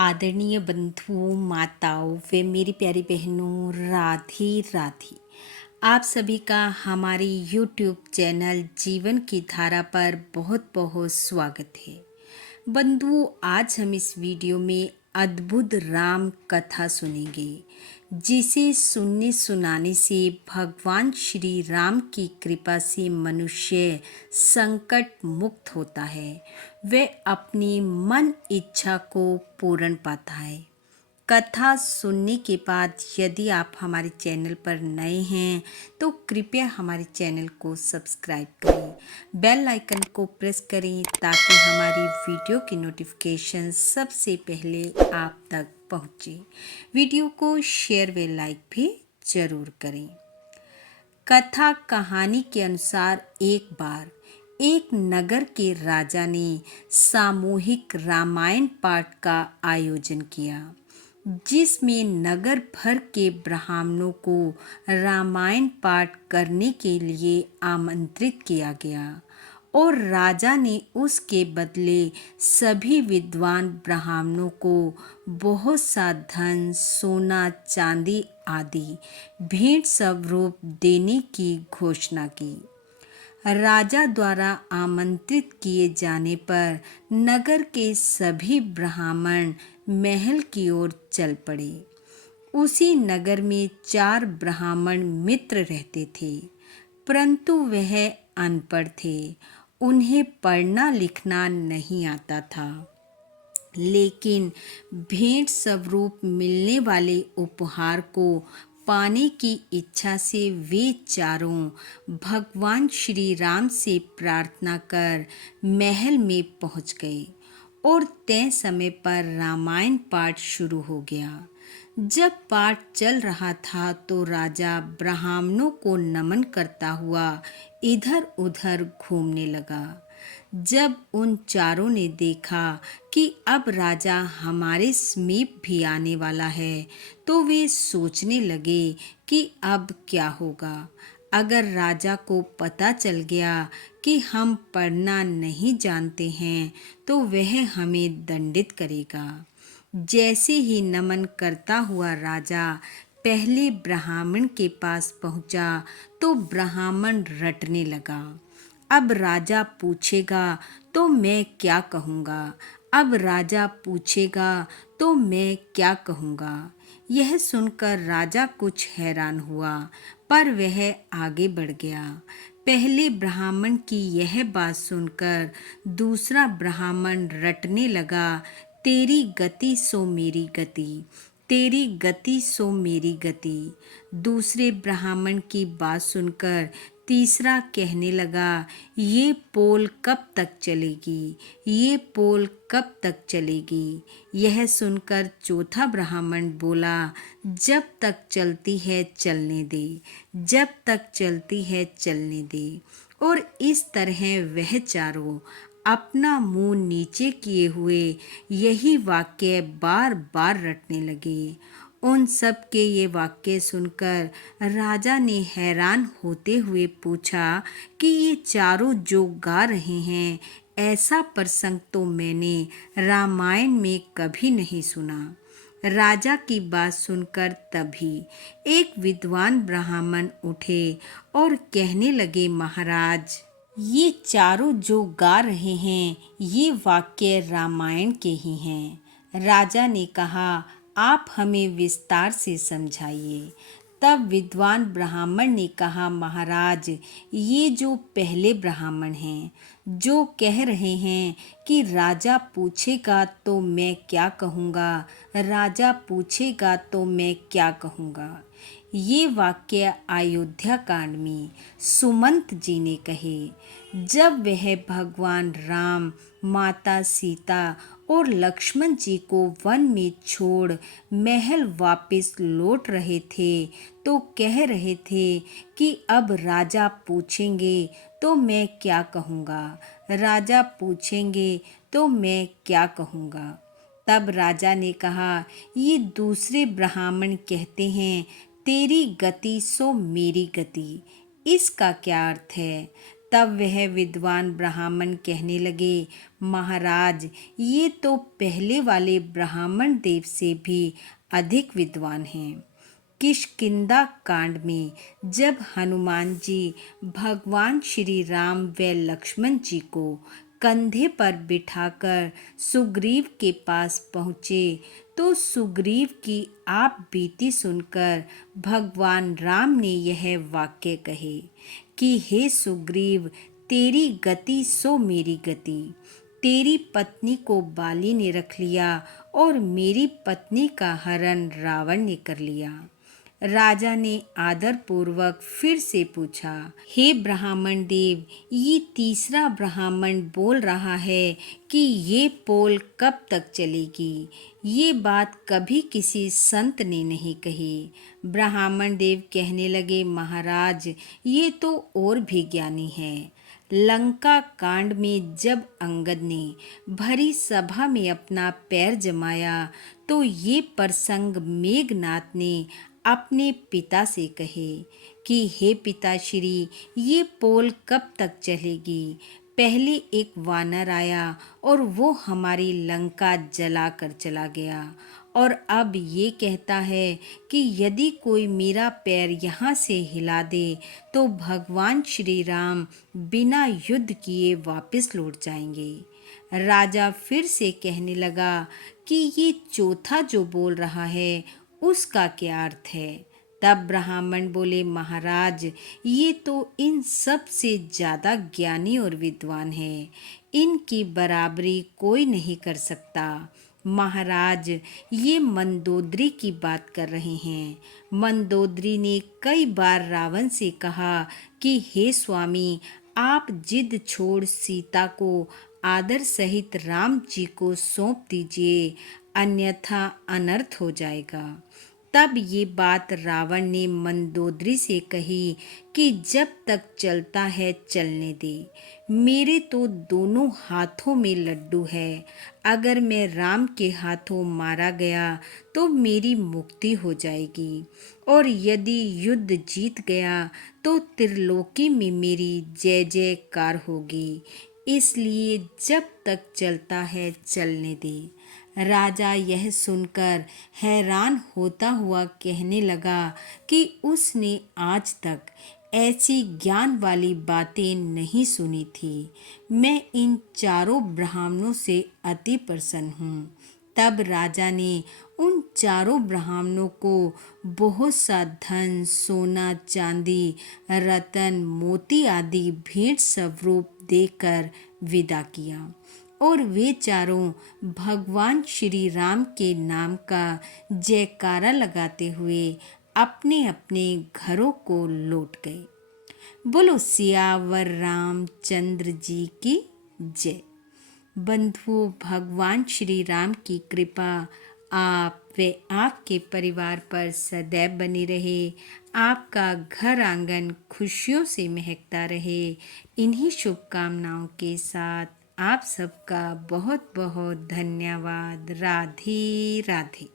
आदरणीय बंधुओं, माताओं व मेरी प्यारी बहनों, राधे राधे। आप सभी का हमारे YouTube चैनल जीवन की धारा पर बहुत बहुत स्वागत है। बंधुओं, आज हम इस वीडियो में अद्भुत राम कथा सुनेंगे, जिसे सुनने सुनाने से भगवान श्री राम की कृपा से मनुष्य संकट मुक्त होता है, वे अपनी मन इच्छा को पूर्ण पाता है। कथा सुनने के बाद यदि आप हमारे चैनल पर नए हैं तो कृपया हमारे चैनल को सब्सक्राइब करें, बेल आइकन को प्रेस करें ताकि हमारी वीडियो की नोटिफिकेशन सबसे पहले आप तक पहुंचे। वीडियो को शेयर व लाइक भी जरूर करें। कथा कहानी के अनुसार एक बार एक नगर के राजा ने सामूहिक रामायण पाठ का आयोजन किया, जिसमें नगर भर के ब्राह्मणों को रामायण पाठ करने के लिए आमंत्रित किया गया और राजा ने उसके बदले सभी विद्वान ब्राह्मणों को बहुत सा धन, सोना, चांदी आदि भेंट स्वरूप देने की घोषणा की। राजा द्वारा आमंत्रित किए जाने पर नगर के सभी ब्राह्मण महल की ओर चल पड़े। उसी नगर में 4 ब्राह्मण मित्र रहते थे, परंतु वह अनपढ़ थे। उन्हें पढ़ना लिखना नहीं आता था, लेकिन भेंट स्वरूप मिलने वाले उपहार को पाने की इच्छा से वे चारों भगवान श्री राम से प्रार्थना कर महल में पहुंच गए और तय समय पर रामायण पाठ शुरू हो गया। जब पाठ चल रहा था तो राजा ब्राह्मणों को नमन करता हुआ इधर उधर घूमने लगा। जब उन चारों ने देखा कि अब राजा हमारे समीप भी आने वाला है, तो वे सोचने लगे कि अब क्या होगा। अगर राजा को पता चल गया कि हम पढ़ना नहीं जानते हैं, तो वह हमें दंडित करेगा। जैसे ही नमन करता हुआ राजा पहले ब्राह्मण के पास पहुंचा, तो ब्राह्मण रटने लगा। अब राजा पूछेगा तो मैं क्या कहूँगा, अब राजा पूछेगा तो मैं क्या कहूँगा। यह सुनकर राजा कुछ हैरान हुआ, पर वह आगे बढ़ गया। पहले ब्राह्मण की यह बात सुनकर दूसरा ब्राह्मण रटने लगा, तेरी गति सो मेरी गति, तेरी गति सो मेरी गति। दूसरे ब्राह्मण की बात सुनकर तीसरा कहने लगा, ये पोल कब तक चलेगी, ये पोल कब तक चलेगी। यह सुनकर चौथा ब्राह्मण बोला, जब तक चलती है चलने दे, जब तक चलती है चलने दे। और इस तरह वह चारों अपना मुंह नीचे किए हुए यही वाक्य बार बार रटने लगे। उन सब के ये वाक्य सुनकर राजा ने हैरान होते हुए पूछा कि ये चारों जो गा रहे हैं, ऐसा प्रसंग तो मैंने रामायण में कभी नहीं सुना। राजा की बात सुनकर तभी एक विद्वान ब्राह्मण उठे और कहने लगे, महाराज, ये चारों जो गा रहे हैं ये वाक्य रामायण के ही हैं। राजा ने कहा, आप हमें विस्तार से समझाइए। तब विद्वान ब्राह्मण ने कहा, महाराज, ये जो पहले ब्राह्मण हैं, जो कह रहे हैं कि राजा पूछेगा तो मैं क्या कहूँगा, राजा पूछेगा तो मैं क्या कहूँगा, ये वाक्य अयोध्या कांड में सुमंत जी ने कहे। जब वह भगवान राम, माता सीता और लक्ष्मण जी को वन में छोड़ महल वापस लौट रहे थे, तो कह रहे थे कि अब राजा पूछेंगे तो मैं क्या कहूँगा, राजा पूछेंगे तो मैं क्या कहूँगा। तब राजा ने कहा, ये दूसरे ब्राह्मण कहते हैं, तेरी गति सो मेरी गति, इसका क्या अर्थ है। तब वह विद्वान ब्राह्मण कहने लगे, महाराज, ये तो पहले वाले ब्राह्मण देव से भी अधिक विद्वान हैं। किष्किंधा कांड में जब हनुमान जी भगवान श्री राम व लक्ष्मण जी को कंधे पर बिठाकर सुग्रीव के पास पहुँचे तो सुग्रीव की आप बीती सुनकर भगवान राम ने यह वाक्य कहे कि हे सुग्रीव, तेरी गति सो मेरी गति। तेरी पत्नी को बाली ने रख लिया और मेरी पत्नी का हरण रावण ने कर लिया। राजा ने आदर पूर्वक फिर से पूछा, हे ब्राह्मण देव, ये तीसरा ब्राह्मण बोल रहा है कि ये पोल कब तक चलेगी? ये बात कभी किसी संत ने नहीं कही। ब्राह्मण देव कहने लगे, महाराज, ये तो और भी ज्ञानी है। लंका कांड में जब अंगद ने भरी सभा में अपना पैर जमाया तो ये प्रसंग मेघनाथ ने अपने पिता से कहे कि हे पिताश्री, ये पोल कब तक चलेगी? पहले एक वानर आया और वो हमारी लंका जलाकर चला गया और अब ये कहता है कि यदि कोई मेरा पैर यहाँ से हिला दे तो भगवान श्री राम बिना युद्ध किए वापस लौट जाएंगे। राजा फिर से कहने लगा कि ये चौथा जो बोल रहा है उसका क्या अर्थ है? तब ब्राह्मण बोले, महाराज, ये तो इन सब से ज़्यादा ज्ञानी और विद्वान है। इनकी बराबरी कोई नहीं कर सकता। महाराज, ये मंदोदरी की बात कर रहे हैं। मंदोदरी ने कई बार रावण से कहा कि हे स्वामी, आप जिद छोड़ सीता को आदर सहित राम जी को सौंप दीजिए, अन्यथा अनर्थ हो जाएगा। तब ये बात रावण ने मंदोदरी से कही कि जब तक चलता है चलने दे। मेरे तो दोनों हाथों में लड्डू है। अगर मैं राम के हाथों मारा गया तो मेरी मुक्ति हो जाएगी और यदि युद्ध जीत गया तो त्रिलोकी में मेरी जय जयकार होगी। इसलिए जब तक चलता है चलने दे। राजा यह सुनकर हैरान होता हुआ कहने लगा कि उसने आज तक ऐसी ज्ञान वाली बातें नहीं सुनी थी। मैं इन चारों ब्राह्मणों से अति प्रसन्न हूँ। तब राजा ने उन चारों ब्राह्मणों को बहुत सा धन, सोना, चांदी, रतन, मोती आदि भेंट स्वरूप देकर विदा किया और वे चारों भगवान श्री राम के नाम का जयकारा लगाते हुए अपने अपने घरों को लौट गए। बोलो सियावर रामचंद्र जी की जय। बंधुओं, भगवान श्री राम की कृपा आप व आपके परिवार पर सदैव बनी रहे। आपका घर आंगन खुशियों से महकता रहे। इन्हीं शुभकामनाओं के साथ आप सबका बहुत बहुत धन्यवाद। राधे राधे।